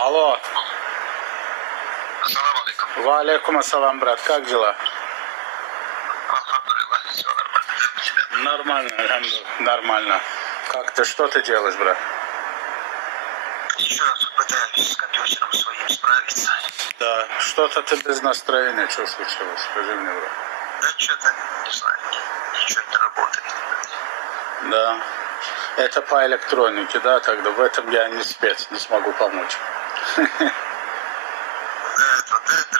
Алло. Ассаламу алейкум. Ва алейкум ассалам, брат. Как дела? Алхамдулилlah, все нормально. У тебя? Нормально, альхамдулилlah, нормально. Как ты, что ты делаешь, брат? Еще пытаюсь с компьютером своим справиться. Да, что-то ты без настроения, что случилось? Скажи мне, брат. Да что-то, не знаю, ничего не работает. Да. Это по электронике, да, тогда в этом я не спец, не смогу помочь. Да, это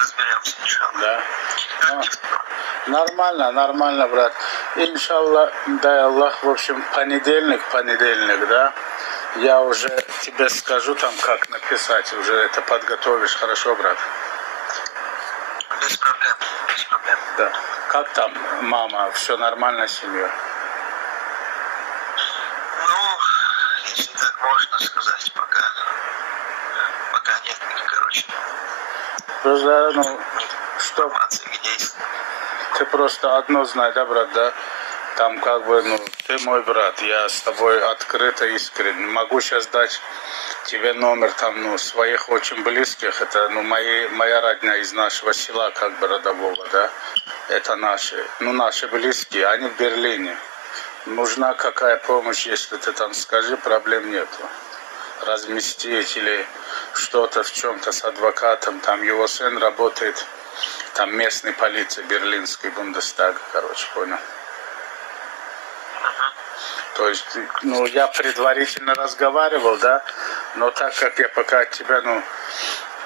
разберемся, иншаллах. Да. Как Ну, тебе? нормально, нормально, брат. Иншаллах, дай Аллах, в общем, понедельник, да. Я уже тебе скажу там, как написать, уже это подготовишь, хорошо, брат? Без проблем, без проблем. Да. Как там, мама, все нормально с семьей? Ну, если так можно сказать, пока нет, короче, Просто, ну, что, информации, где есть. ты просто одно знай, да, брат, да? Там как бы, ну, ты мой брат, я с тобой открыто, искренне. Могу сейчас дать тебе номер там, ну, своих очень близких. Это, ну, моя родня из нашего села, как бы, родового, да? Это наши близкие, они в Берлине. Нужна какая помощь, если ты там скажи, проблем нету. Разместить или что-то в чем-то с адвокатом. Там его сын работает, там местной полиции, берлинской, Бундестага, короче, понял? То есть, ну, я предварительно разговаривал, да, но так как я пока от тебя, ну,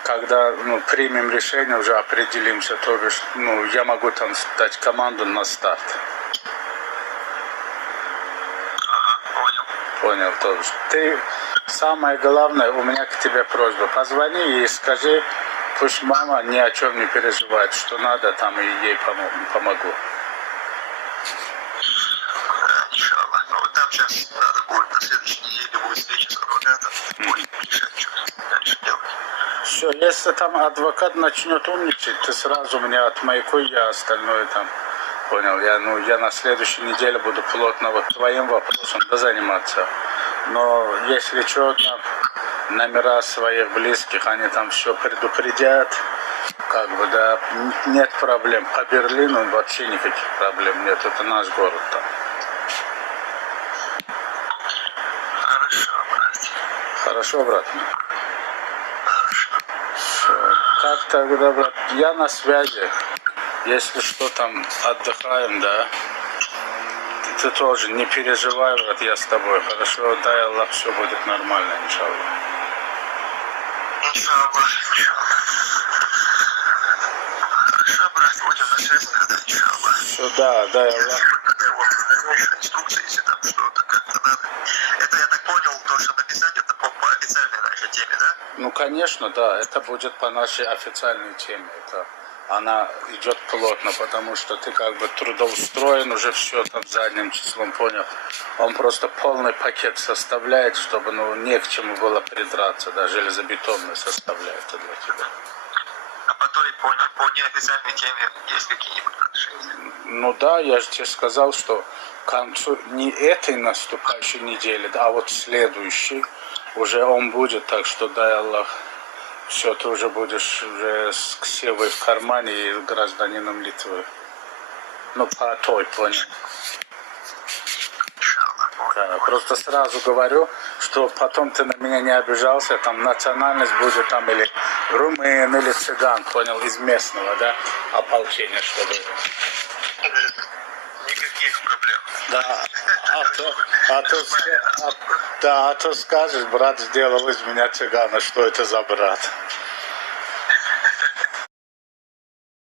когда, ну, примем решение, уже определимся, то бишь, ну, я могу там дать команду на старт. Ага, понял. Понял, то есть. Ты, самое главное, у меня к тебе просьба, позвони и скажи, пусть мама ни о чем не переживает, что надо, там и ей помогу. Да, иншаллах. Но вот там сейчас надо будет, на следующей неделе будет встреча с адвокатом, будем решать, что дальше делать. Все, если там адвокат начнет умничать, ты сразу мне отмайкуй, я остальное там, понял, я на следующей неделе буду плотно вот твоим вопросом, да, заниматься. Но если что, там номера своих близких, они там все предупредят, как бы, да, нет проблем. По Берлину вообще никаких проблем нет, это наш город там. Хорошо, брат. Хорошо, брат? Хорошо. Всё. Как тогда, брат? Я на связи. Если что, там отдыхаем, да? Ты тоже не переживай, брат, я с тобой. Хорошо, дай Аллах, все будет нормально, иншаллах. Иншаллах, иншаллах. Хорошо, брат, будем на связи тогда, иншаллах. Все, да, дай Аллах. Инструкции, если там что-то как-то надо. Это, я так понял, то, что написать, это по официальной нашей теме, да? Ну, конечно, да, это будет по нашей официальной теме. Она идет плотно, потому что ты как бы трудоустроен, уже все там задним числом, понял. Он просто полный пакет составляет, чтобы, ну, не к чему было придраться, да, железобетонный составляет это для тебя. А по той, по неофициальной теме есть какие-нибудь отношения? Ну да, я же тебе сказал, что к концу не этой наступающей недели, да, а вот следующей уже он будет, так что дай Аллах. Все, ты уже будешь уже с ксивой в кармане и гражданином Литвы. Ну, по той, понял. Да, просто сразу говорю, что потом ты на меня не обижался, там национальность будет там или румын, или цыган, понял, из местного, да, ополчения, чтобы... Никаких проблем. Да, а то скажешь, брат сделал из меня цыгана, что это за брат?